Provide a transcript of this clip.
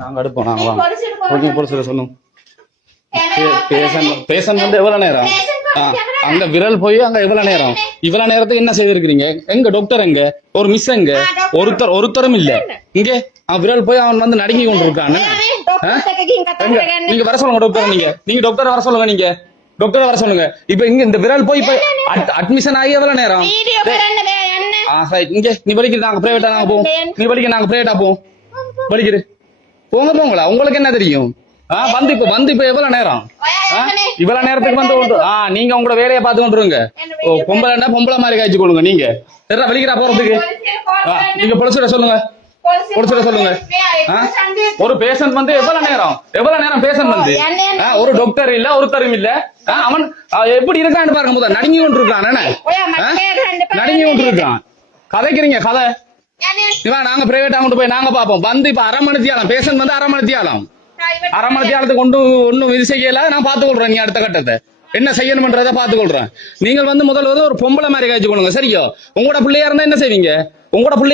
நாங்க எடுப்போம். நாங்க வாங்க போலீஸ் சொல்லுங்க. பேஷண்ட் வந்து எவ்வளவு நேரம் அங்க விரல் போய் அங்க எவ்வளவு நேரம், இவ்வளவு நேரத்துக்கு என்ன செய்திருக்கிறீங்க? எங்க டாக்டர் எங்க? ஒரு மிஸ் எங்க? ஒருத்தரும் இல்ல இங்க. அவன் விரல் போய் அவன் வந்து நடுங்கி கொண்டு இருக்கான். நீங்க வர சொல்லுங்க டாக்டர். நீங்க டாக்டர் வர சொல்லுங்க. நீங்க டாக்டர் வர சொல்லுங்க. இப்ப இங்க இந்த விரல் போய் இப்ப அட்மிஷன் ஆகி எவ்வளவு நேரம்? இங்க நீ வலிக்குது, நாங்க பிரைவேட்டா நாங்க போவோம். நீ வலிக்க நாங்க பிரைவேட்டா போவோம். வலிக்குது போங்களா. உங்களுக்கு என்ன தெரியும்? வந்து இப்ப எவ்வளவு நேரம்? இவ்வளவு நேரத்துக்கு வந்து நீங்க உங்களோட வேலையை பார்த்து கொண்டுருங்க. பொம்பளை மாதிரி காய்ச்சி கொடுங்க. நீங்க சரிடா வலிக்கிறா போறதுக்கு. நீங்க பொலிசிட சொல்லுங்க. ஒரு பேஷண்ட் வந்து எவ்வளவு நேரம் பேஷண்ட் வந்து ஒரு டாக்டர் இல்ல, ஒருத்தரும் இல்ல. அவன் எப்படி இருக்கான்னு பாருங்க. முதல் நடுங்கி கொண்டு இருக்கான். நடுங்கி கொண்டு இருக்கான். கதைக்கிறீங்க கதை. நாங்க பிரைவேட்டா கொண்டு போய் நாங்க பாப்போம். வந்து இப்ப அரை மணி தியாலம் பேஷண்ட் வந்து அரை மணி தியாலத்துக்கு கொண்டு ஒன்னும் இது செய்யல. நான் பாத்துக்கொள்றேன். நீ அடுத்த கட்டத்தை என்ன செய்யணும்ன்றத பாத்துக்கொள்றேன். நீங்கள் வந்து முதல்ல ஒரு பொம்பளை மாதிரி காய்ச்சி கொள்ளுங்க. சரியோ? உங்களோட பிள்ளையா இருந்தா என்ன செய்வீங்க? உங்களோட பிள்ளைய